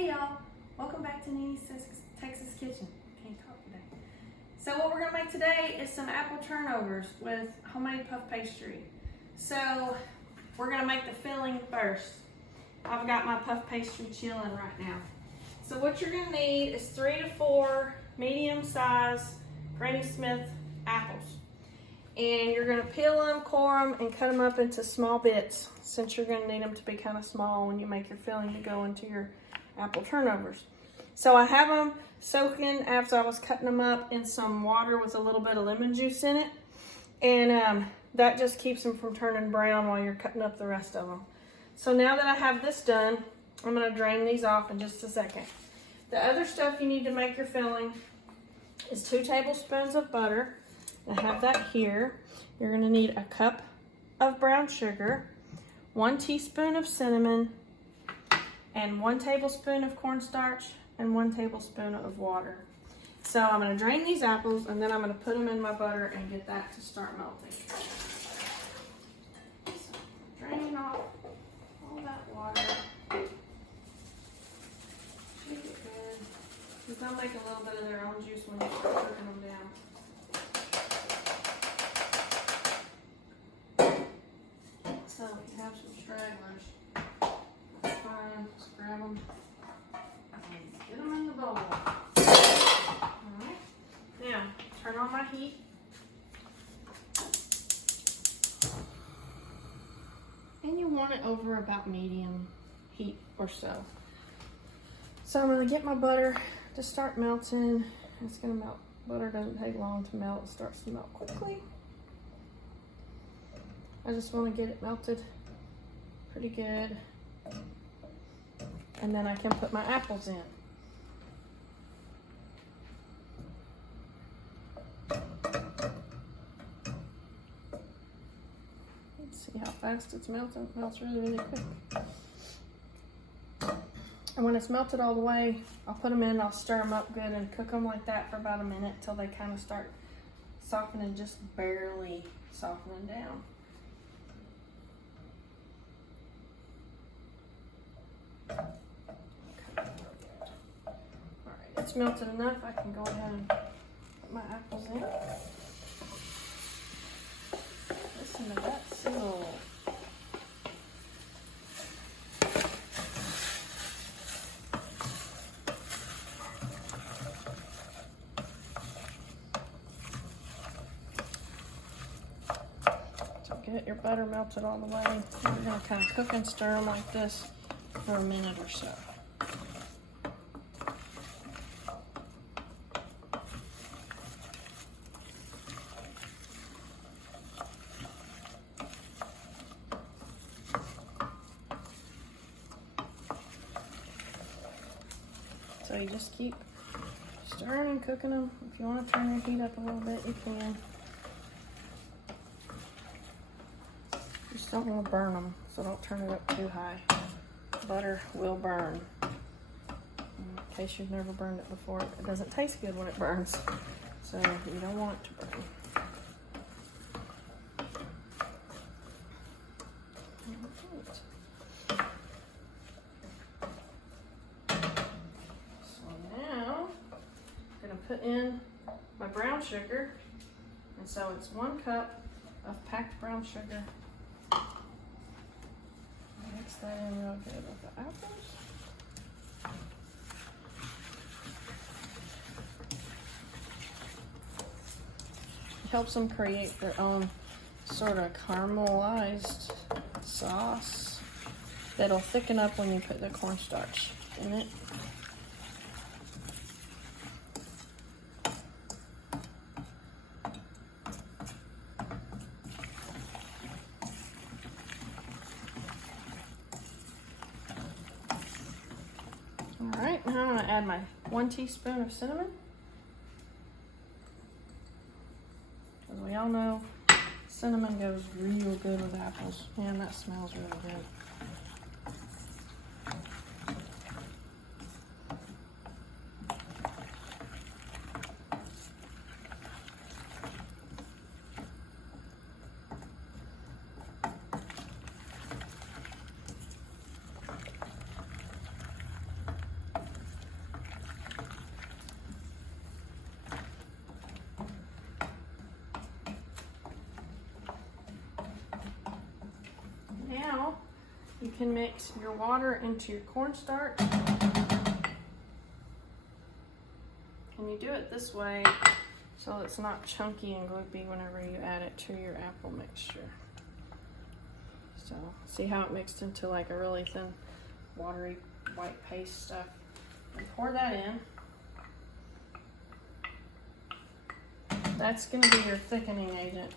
Hey y'all, welcome back to Nini's Texas Kitchen. Can't talk today. So what we're gonna make today is some apple turnovers with homemade puff pastry. So we're gonna make the filling first. I've got my puff pastry chilling right now. So what you're gonna need is 3 to 4 medium size Granny Smith apples. And you're gonna peel them, core them, and cut them up into small bits, since you're gonna need them to be kind of small when you make your filling to go into your apple turnovers. So I have them soaking after I was cutting them up in some water with a little bit of lemon juice in it. And that just keeps them from turning brown while you're cutting up the rest of them. So now that I have this done, I'm gonna drain these off in just a second. The other stuff you need to make your filling is 2 tablespoons of butter. I have that here. You're gonna need a cup of brown sugar, 1 teaspoon of cinnamon, and 1 tablespoon of cornstarch, and 1 tablespoon of water. So I'm gonna drain these apples, and then I'm gonna put them in my butter and get that to start melting. So drain off all that water. Shake it good, because they'll make a little bit of their own juice when you start cooking them down. So if you have some stragglers, that's fine, just grab them and get them in the bowl. Alright, now turn on my heat. And you want it over about medium heat or so. So I'm going to get my butter to start melting. It's going to melt. Butter doesn't take long to melt, it starts to melt quickly. I just want to get it melted pretty good, and then I can put my apples in. Let's see how fast it's melting. It melts really, really quick. And when it's melted all the way, I'll put them in, I'll stir them up good and cook them like that for about a minute till they kind of start softening, just barely softening down. Alright, it's melted enough. I can go ahead and put my apples in. Listen to that sizzle. So get your butter melted all the way. You're going to kind of cook and stir them like this for a minute or so. So you just keep stirring and cooking them. If you want to turn your heat up a little bit, you can. You just don't want to burn them, so don't turn it up too high. Butter will burn. In case you've never burned it before, it doesn't taste good when it burns. So you don't want it to burn. Put in my brown sugar, and so it's 1 cup of packed brown sugar. Mix that in real good with the apples. It helps them create their own sort of caramelized sauce that'll thicken up when you put the cornstarch in it. Alright, now I'm going to add my 1 teaspoon of cinnamon. As we all know, cinnamon goes real good with apples. Man, that smells really good. can mix your water into your cornstarch. And you do it this way so it's not chunky and gloopy whenever you add it to your apple mixture. So see how it mixed into like a really thin, watery white paste stuff. And pour that in. That's going to be your thickening agent.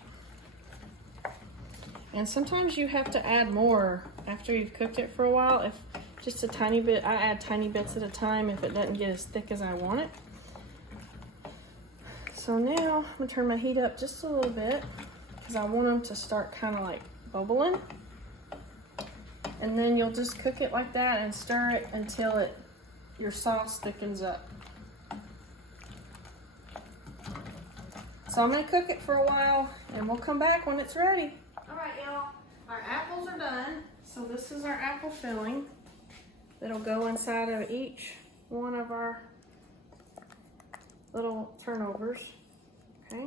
And sometimes you have to add more after you've cooked it for a while. If just a tiny bit, I add tiny bits at a time if it doesn't get as thick as I want it. So now I'm gonna turn my heat up just a little bit because I want them to start kind of like bubbling. And then you'll just cook it like that and stir it until your sauce thickens up. So I'm gonna cook it for a while and we'll come back when it's ready. All right, y'all, our apples are done. So this is our apple filling that'll go inside of each one of our little turnovers, okay?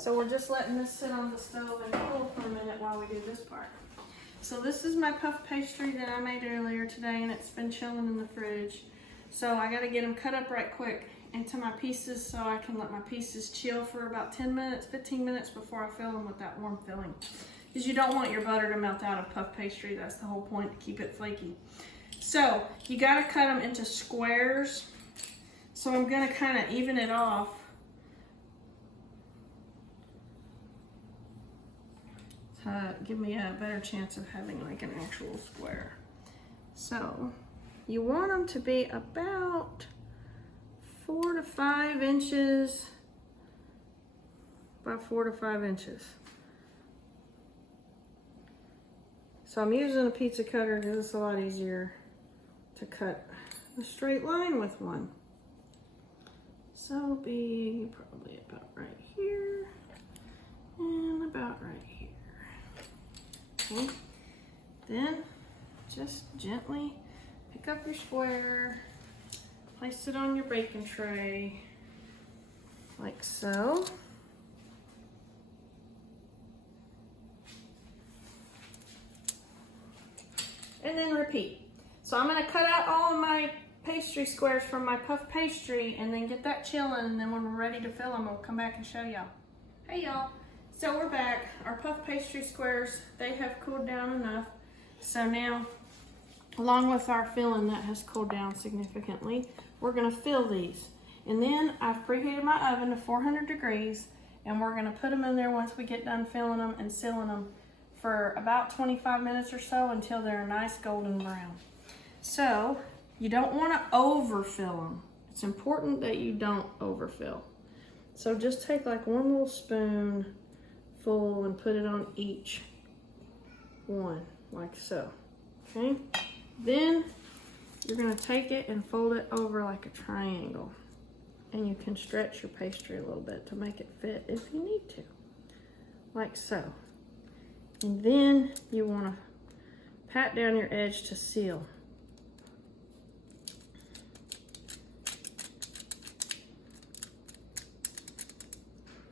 So we're just letting this sit on the stove and cool for a minute while we do this part. So this is my puff pastry that I made earlier today, and it's been chilling in the fridge. So I gotta get them cut up right quick into my pieces so I can let my pieces chill for about 10 minutes, 15 minutes before I fill them with that warm filling. Because you don't want your butter to melt out of puff pastry. That's the whole point, to keep it flaky. So you gotta cut them into squares. So I'm gonna kind of even it off. To give me a better chance of having like an actual square. So you want them to be about 4 to 5 inches by 4 to 5 inches. So I'm using a pizza cutter because it's a lot easier to cut a straight line with one. So be probably about right here and about right here. Okay. Then just gently pick up your square, place it on your baking tray like so. And then repeat. So I'm gonna cut out all of my pastry squares from my puff pastry and then get that chilling, and then when we're ready to fill them, I'll come back and show y'all. Hey y'all, so we're back. Our puff pastry squares, they have cooled down enough. So now, along with our filling that has cooled down significantly, we're gonna fill these. And then I've preheated my oven to 400 degrees, and we're gonna put them in there once we get done filling them and sealing them for about 25 minutes or so until they're a nice golden brown. So, you don't want to overfill them. It's important that you don't overfill. So just take like one little spoon full and put it on each one, like so. Okay? Then you're going to take it and fold it over like a triangle. And you can stretch your pastry a little bit to make it fit if you need to. Like so. And then you want to pat down your edge to seal.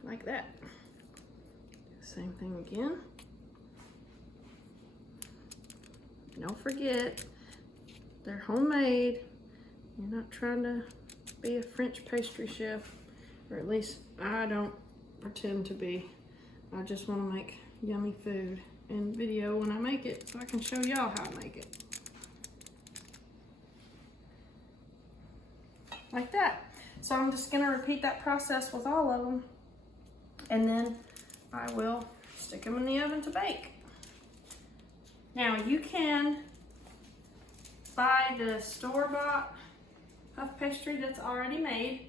Like that. Same thing again. Don't forget, they're homemade. You're not trying to be a French pastry chef, or at least I don't pretend to be. I just want to make yummy food and video when I make it so I can show y'all how I make it. Like that. So I'm just going to repeat that process with all of them. And then I will stick them in the oven to bake. Now you can buy the store-bought puff pastry that's already made,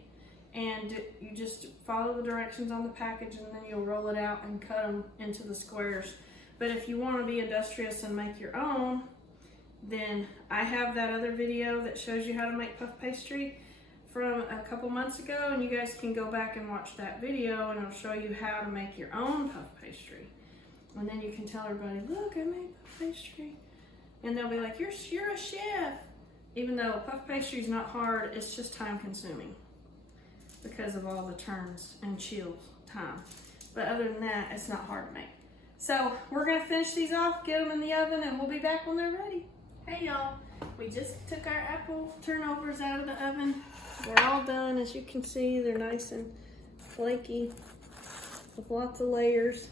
and you just follow the directions on the package, and then you'll roll it out and cut them into the squares. But if you want to be industrious and make your own, then I have that other video that shows you how to make puff pastry from a couple months ago, and you guys can go back and watch that video, and it'll show you how to make your own puff pastry. And then you can tell everybody, look, I made puff pastry. And they'll be like, you're a chef. Even though puff pastry is not hard, it's just time consuming because of all the turns and chills time. But other than that, it's not hard to make. So we're gonna finish these off, get them in the oven, and we'll be back when they're ready. Hey y'all, we just took our apple turnovers out of the oven. They're all done. As you can see, they're nice and flaky with lots of layers.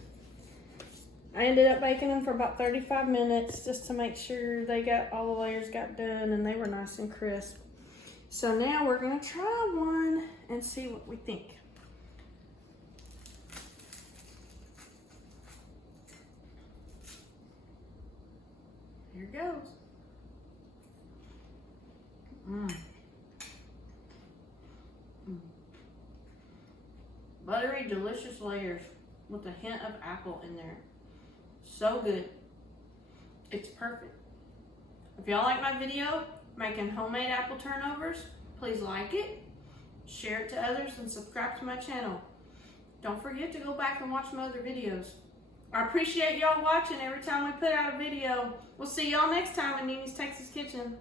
I ended up baking them for about 35 minutes just to make sure they got all the layers got done and they were nice and crisp. So now we're gonna try one and see what we think. Here goes. Buttery, delicious layers with a hint of apple in there. So good. It's perfect. If y'all like my video making homemade apple turnovers, please like it, share it to others, and subscribe to my channel. Don't forget to go back and watch my other videos. I appreciate y'all watching every time we put out a video. We'll see y'all next time in Nini's Texas Kitchen.